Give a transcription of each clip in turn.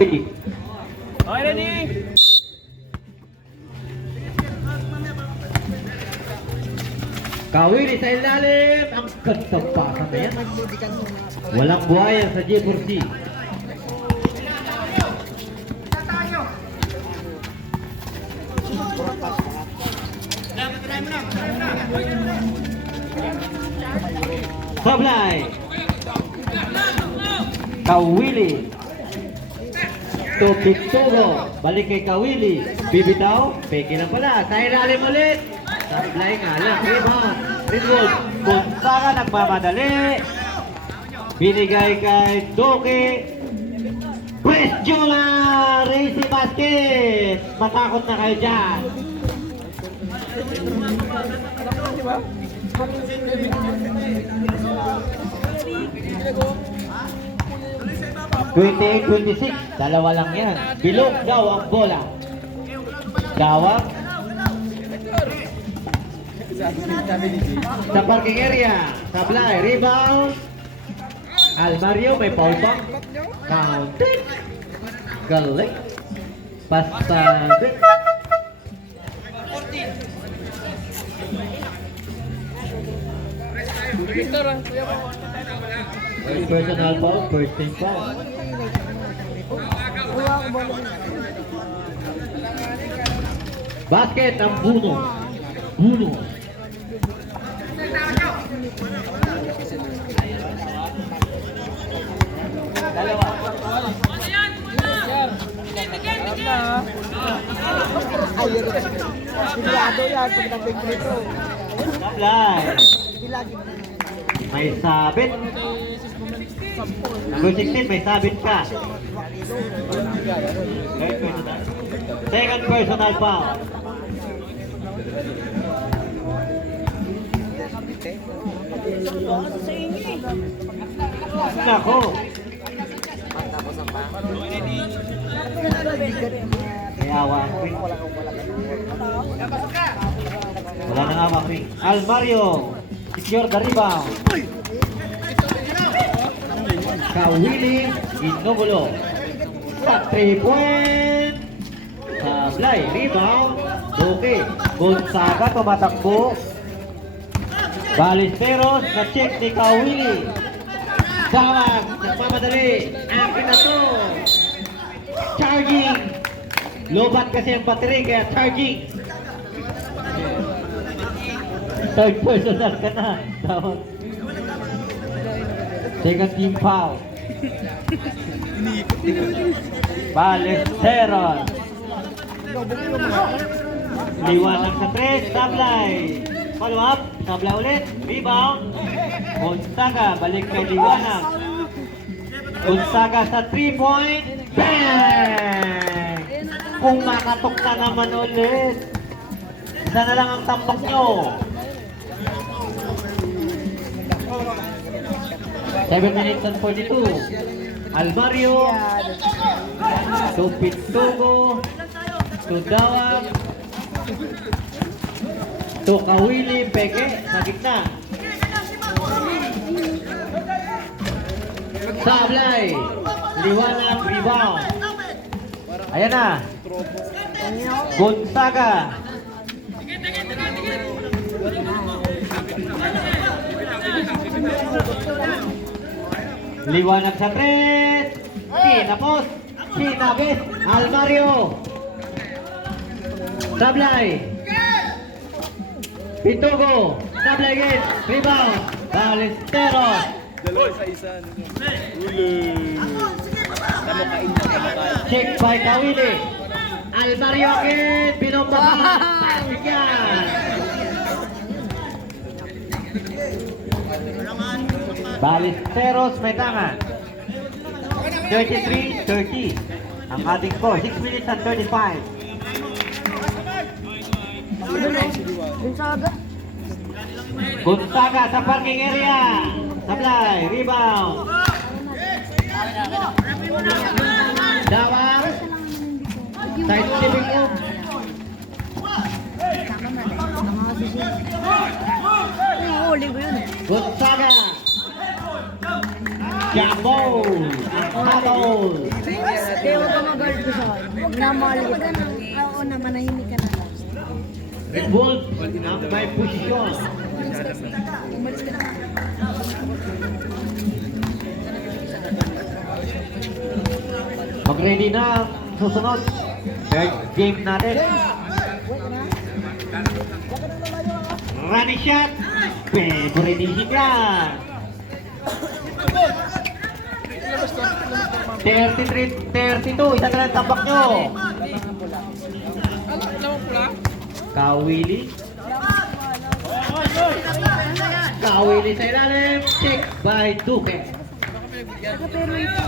Okay, ready? Kawili sa ilalim. Ang gandang pasa na yan. Walang buhaya sa J4C. Sablay. Kawili. Tupitugo. Balik kay Kawili. Bibitaw. Peke lang pala. Sa ilalim ulit. Sablay nga lang. Rebound. Rinwood. Gonzaga nagmamadali. Binigay kay Doki. Question na. Racy basket. Matakot na kayo dyan. Twenty-eight, 26. Dalawa lang yan. Bilog daw ang bola. Gawak. Sa parking area. Sablay. Rebound. Almario may foul bang. Counted. Galing. Pasabit. Personal foul, first team foul. Basket ang Buno. Buno. Dalawa. Sigurado yan pag nabing dito. Sablay. May sabit. Number 16, may sabit ka. Second personal foul. Nako. May awa. Wala nang awa. Almario. Secure the rebound. Kawili Inogulo sa 3-point. Sablay. Rebound. Okay. Gonzaga tumatakbo. Balisteros na check ni Kawili. Gawag. Nagmamadali. Akin na to. Charging. Lobat kasi ang battery kaya charging. Third personal ka na. Tawag. Second team foul. Ballesteros. Liwanag sa 3. Sablay. Follow up. Sablay ulit. Rebound. Gonzaga. Balik kay Liwanag. Gonzaga sa 3-point. Bang! Kung makatok na naman ulit. Isa na lang ang tambak nyo. 7 minutes and 42. Almario. Tupitugo. Tudawag. Kawili. Peke. Sa gitna. Sablay. Liwanag. Rebound. Ayan na. Gonzaga. Liwanag sa 3. Tinapos. Tinabit. Almario. Sablay. Pitugo. Sablay again. Rebound. Ballesteros. Dalawa sa isa. Uli. Kamukain na kamukain. Check by Kawili. Almario again. Binomba. Pasigan. Ballesteros may tangan. 33-30. Ang ating score. 6 minutes and 35. Gonzaga sa parking area. Sablay. Rebound. Dawang. Side stepping move. Huli ko yun. Gonzaga. Jumbo! Hatol! Kaya huwag ka mag-guard ko sa akin. Minamahal kita. Oo na, manahimik ka na lang. Red Wolf ang may posisyon. Umalis ka na. Mag-ready na ang susunod. Third game natin. Running shot. Favorite yan. 33-32. Isa na lang tapak nyo. Kawili. Kawili sa ilalim. Check by Duque. Pero ito.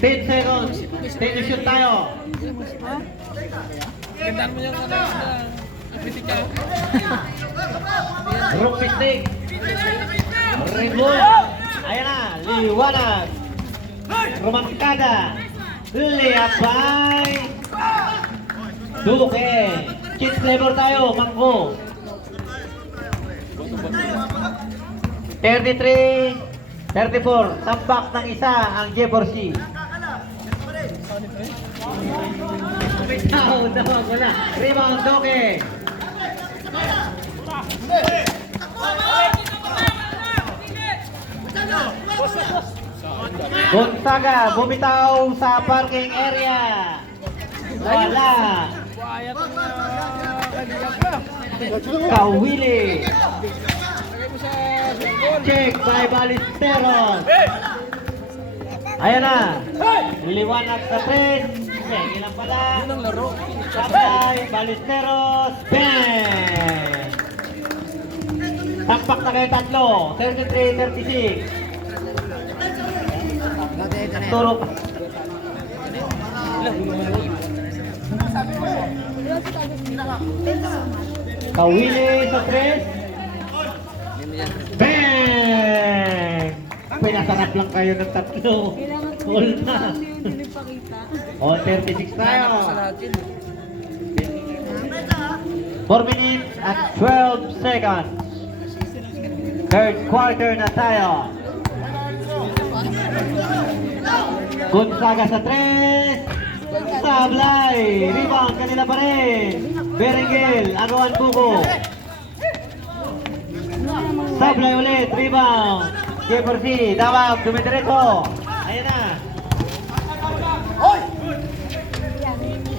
10 seconds. 10 to shoot tayo. Gandaan mo yung ano na physical. Wrong mistake. Red Bull. Ayan na. Liwanag. Romankada. Layup by Duque. Kids flavor tayo. Manggo. 33-34. Tambak ng isa ang Jeborsi. Down, down, wala. Rebound, Duque. Gonzaga, bumitaw sa parking area. Wala. Kawili. Check by Ballesteros. Ayan na. Liwanag sa 3. Ilan pala. Sabay, Ballesteros. Bang! Tampak na kayo tatlo. 33-36. Turo pa. Kawili sa 3. Bang! Pinasarap lang kayo ng tatlo. All na. O, 36 tayo. 4 minutes at 12 seconds. Third quarter na tayo. Gonzaga sa 3. Sablay. Rebound kanila pa rin. Berenguel. Agawan Buko. Sablay ulit. Rebound. Jeborsi. Dawag. Dumidiretso. Ayan na.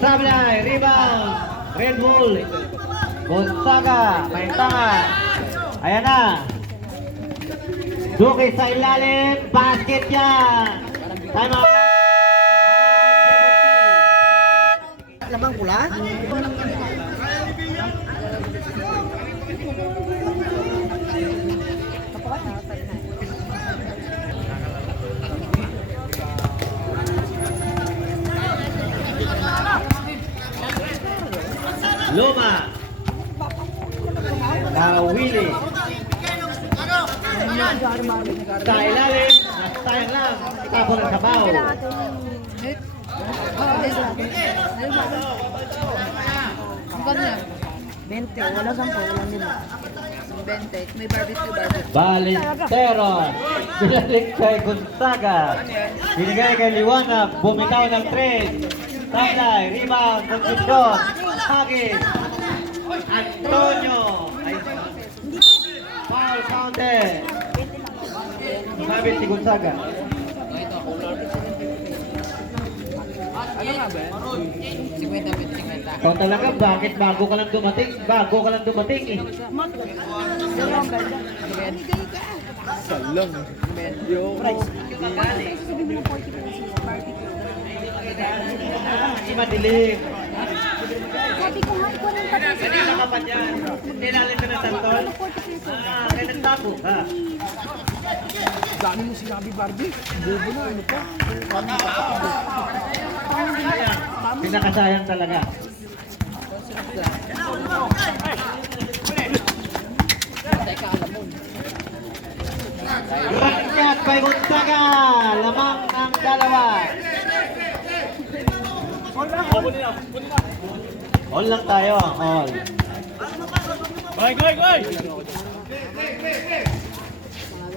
Sablay. Rebound. Red Bull. Gonzaga. May tangan. Ayan na. Duque sa ilalim. Basket yan. Time out. Lamang pula? Luma. Kawili. Sa ilalim. Sayang lang. Tapon ang sabaw. Bente, wala 10, wala nila. Bente, may barbecue budget. Ballesteros. Binalik kay Gonzaga. Binigay kay Liwanag. Bumitaw ng 3. Sablay. Rebound. Constitution. Hagis. Antonio. Ay, foul counted. Sumabit si Gonzaga. Ano nga ba? 50-50. Kung talaga, bakit bago ka lang dumating? Bago ka lang dumating eh. Salang. Hindi madilim. Sabi ko nga, ikaw nang pati. Kanina ka pa dyan. Nilalim ka na santol. Kaya nagtapo ha. Dami mo sinabi, Barbie. Bobo na, ano pa? Pinakasayang talaga. Rakyat by Gonzaga. Lamang ang dalawa. All lang tayo. All. Goy!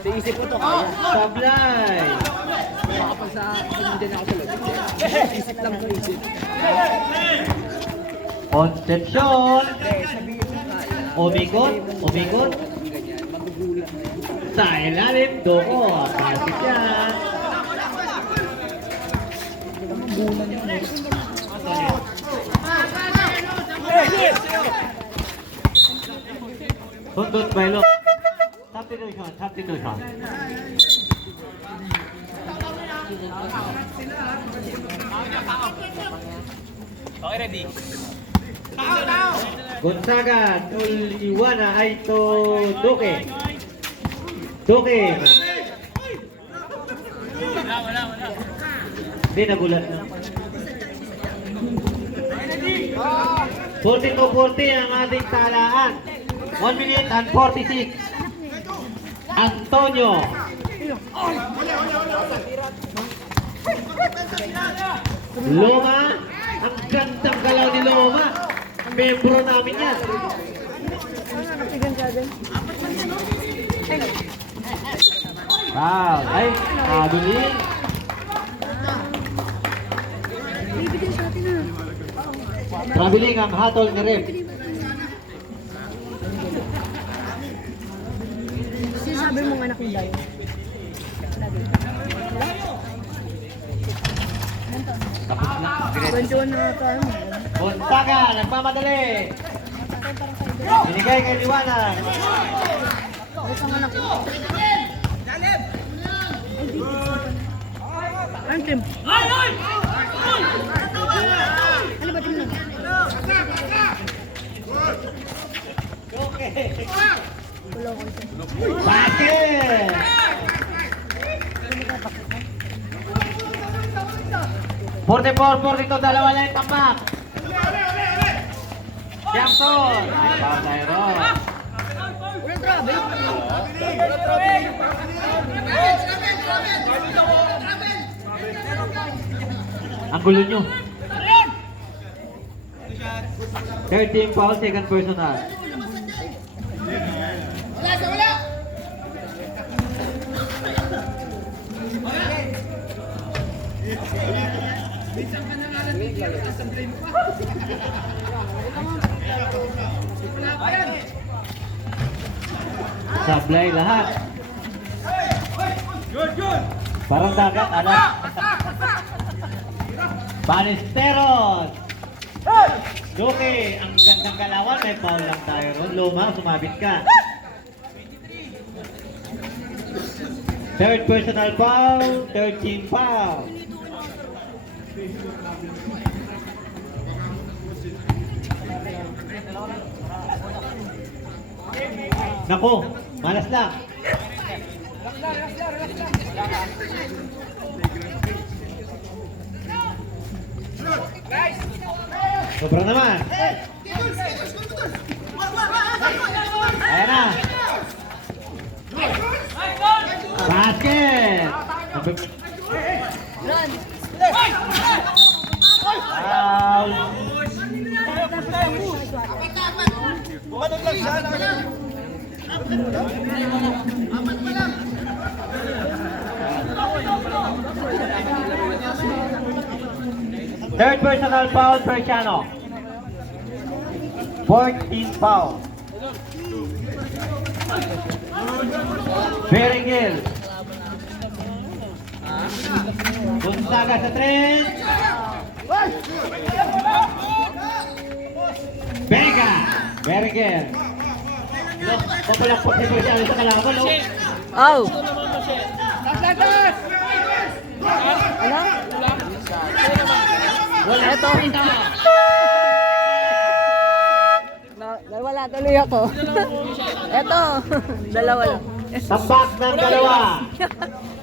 Sa isip ko to kaya. Sablay. Kapag sa hindi na ako sa loob. Isip lang ko isip. Concepcion. Sabihin mo kaya. Umikot. Umikot. Ganyan. Magugulat na yun. Sa ilalim. Doko. Pasik yan. Sundot Bailo. Substitution. Substitution. Okay, ready? Gonzaga, Tuliwana, Aito, Duque. Duque. Wala. Hindi, nagulat na. 40-40 ang ating talaan. 1 minute and 46. Antonio. Loma. Ang gandang galaw ni Loma. Membro namin yan. Wow. Ay, kabiling. Bibigyan sa atin na. Traveling ang hatol ni Rep. Sinasabi mo nga anak mo dahil. Tapos na. Kwentuhan na tayo. Gonzaga, nagmamadali. Binigay kay Liwanag. Alas ang anak mo. Ang team. Ano ba team na? Wala ko isa. Basket! 44-42, dalawa lang yung tambak. Jackson! Ay, Pasayro. Walang grabe. Ang gulo nyo. 13 foul, second personal. Sablay lahat. Parang dagat, alam. Ballesteros. Duque, ang gandang galawan, may foul lang tayo ron. Loma, sumabit ka. Third personal foul, 13 foul. Nako, malas lang. Sobra naman. Ayan na. Basket. Foul. Third personal foul, Perciano. 14 foul. Beringil. Gonzaga sa 3. Vega. Beringil. Papalakpak si Perciano sa kalaban. Oh! Wala. Eto. Wala tuloy ako. Eto. Dalawa lang. Tambak ng dalawa.